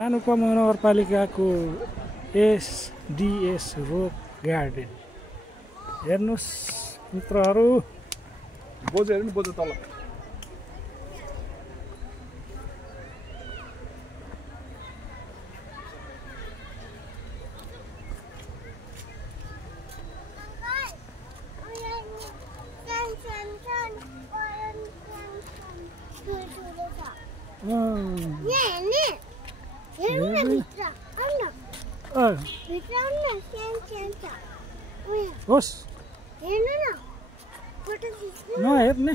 सानुपा महानगरपालिकाको एसडिएस रोक गार्डन हेर्नुस् मित्रहरू। बोझ हेर्नु बोझ तल होस् नहेर्ने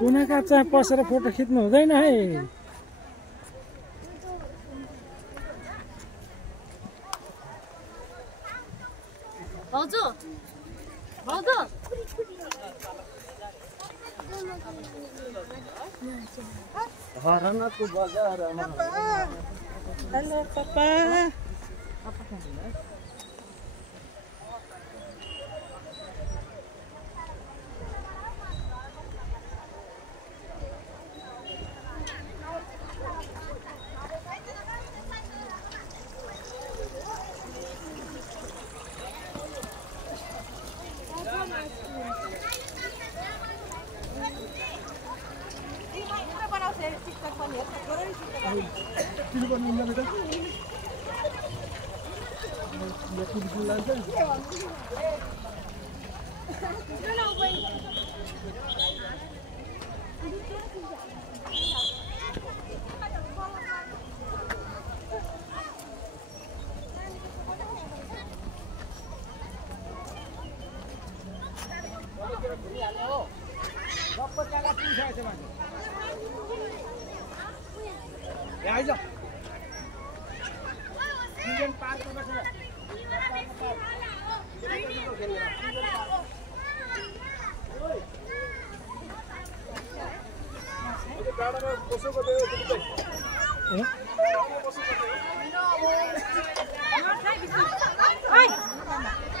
कुना काप्चामा पसेर फोटो खिच्नु हुँदैन है। भाउजू भाउजू हरनाथको बजारमा हेलो पापा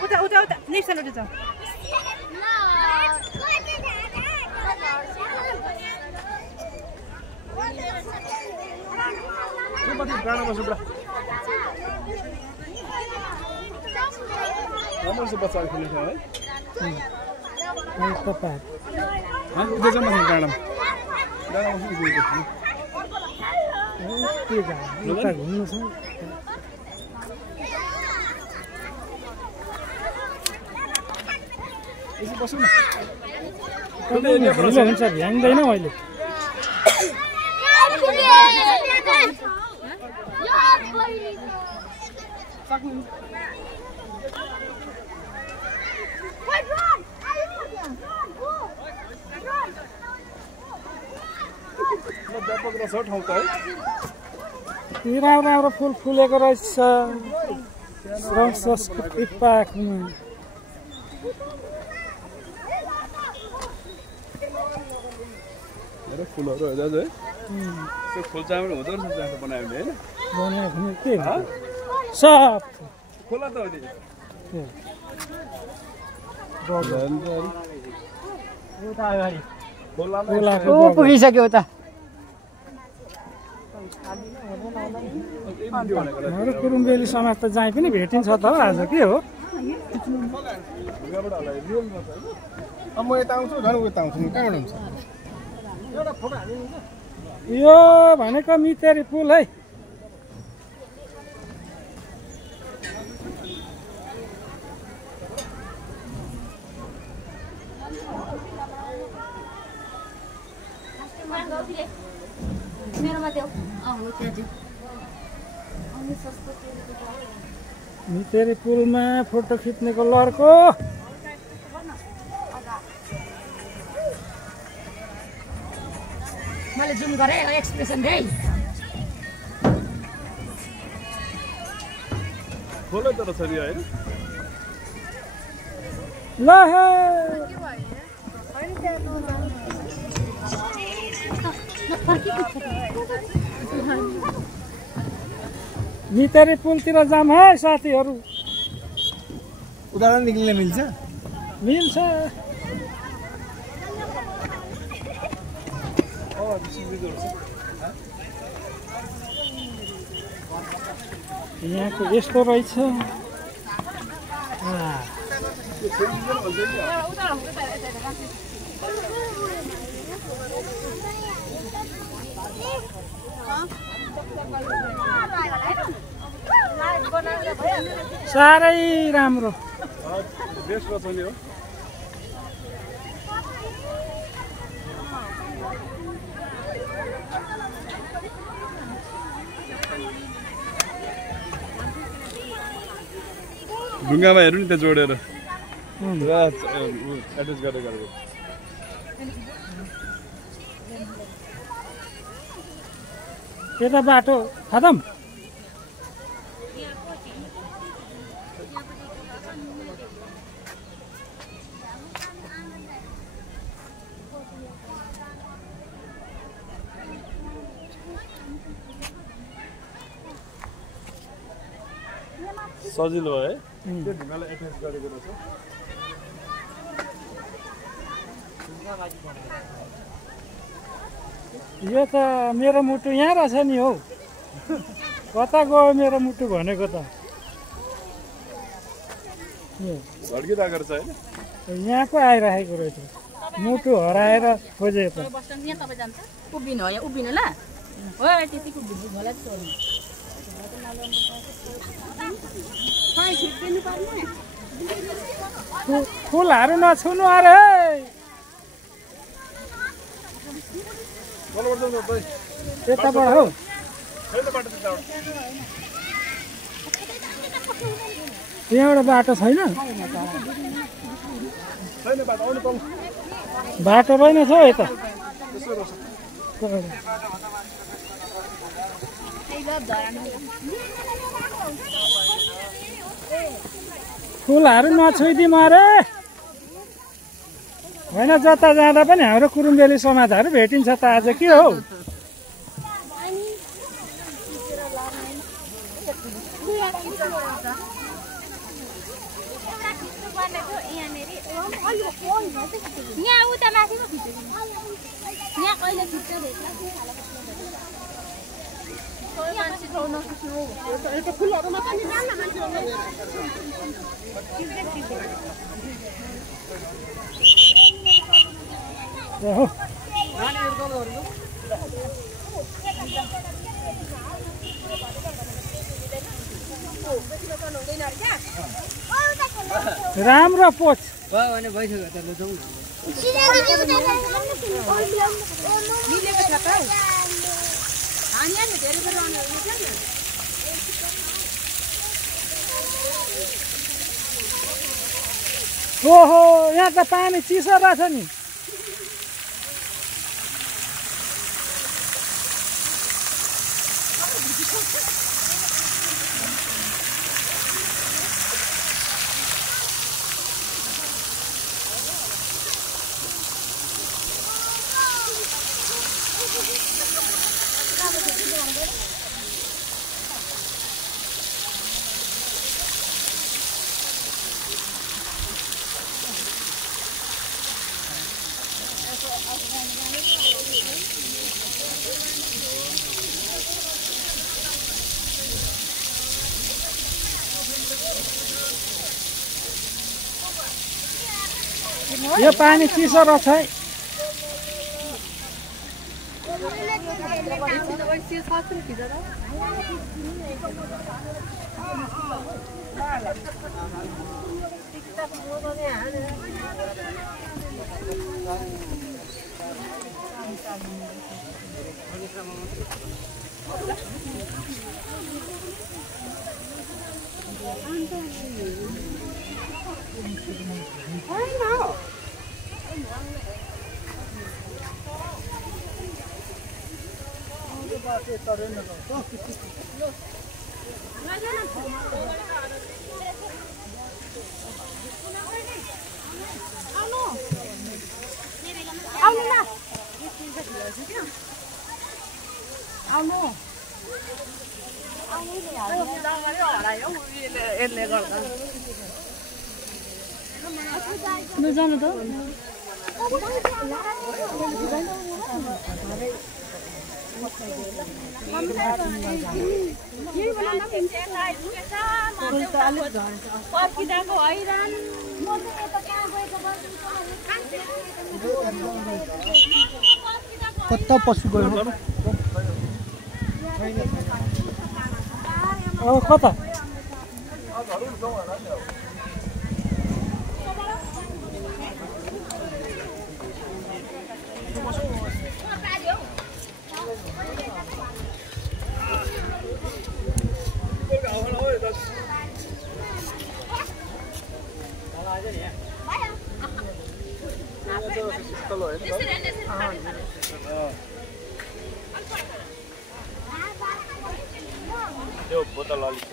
उता उता उता नेक्स्ट उता जाऊ। डाँडा बस्नु पुरा राम्रो छ बच्चाहरू खेल्ने ठाउँ है। उता जाउँ न डाँडामा डाँडा बस्नु घुम्नु छ यसो बस्नु न हुन्छ भ्याङ्दैन अहिले व्यापक रहेछ ठाउँ त है। राम्रो राम्रो फुल फुलेको रहेछ सांस्कृतिक पार्कमा। फुलहरू है दाजु है त्यो खोल्चामा हुँदो रहेछ जहाँ बनायो भने होइन बनायो के सब खोला त हो नि पुगिसक्यो उता कुरुम्बेली समाज त जहीँ पनि भेटिन्छ त आज के हो। म यता आउँछु झन् उता आउँछु कहाँबाट हुन्छ यो भनेको मितेरी पुल है। मितेरी पुलमा फोटो खिच्नेको लर्को मैले जुम गरे एक्सप्रेसन दे खोला तर छ नि होइन ल मितेरी पुलतिर जाम है साथीहरू। उदाहरण निक्लिन मिल्छ मिल्छ यहाँको यस्तो रहेछ साह्रै राम्रो बेस्ट रहेछ नि हो ढुङ्गामा हेर्नु नि त्यहाँ जोडेर एट्याच गरेर यता बाटो खतम सजिलो है त्यो ढुङ्गालाई एट्याच गरेको रहेछ यो त मेरो मुटु यहाँ रहेछ नि हौ कता गयो मेरो मुटु भनेको त झड्किरहेको रहेछ होइन यहाँको आइरहेको रहेछ मुटु हराएर खोजे त उभिनु हो यहाँ उभिनु ल हो त्यतिको भिडियो होला फुलहरू नछुनु अरे त्यताबाट हौ त्यहाँबाट बाटो छैन बाटो रहेनछ हौ यता फुलहरू नछुइदिउँ अरे होइन जता जाँदा पनि हाम्रो कुरुम्बेली समाजहरू भेटिन्छ त आज के हो यहाँ उता माथिको खिच्यो यहाँ कहिले खिच्यो फुलहरूमा पनि जान्न मान्छे राम्रो पोच ओहो यहाँ त पानी चिसो रहेछ नि यो पानी चिसो रहेछ है जानु त कता पशु गयो कता त्यो बोतल अलिक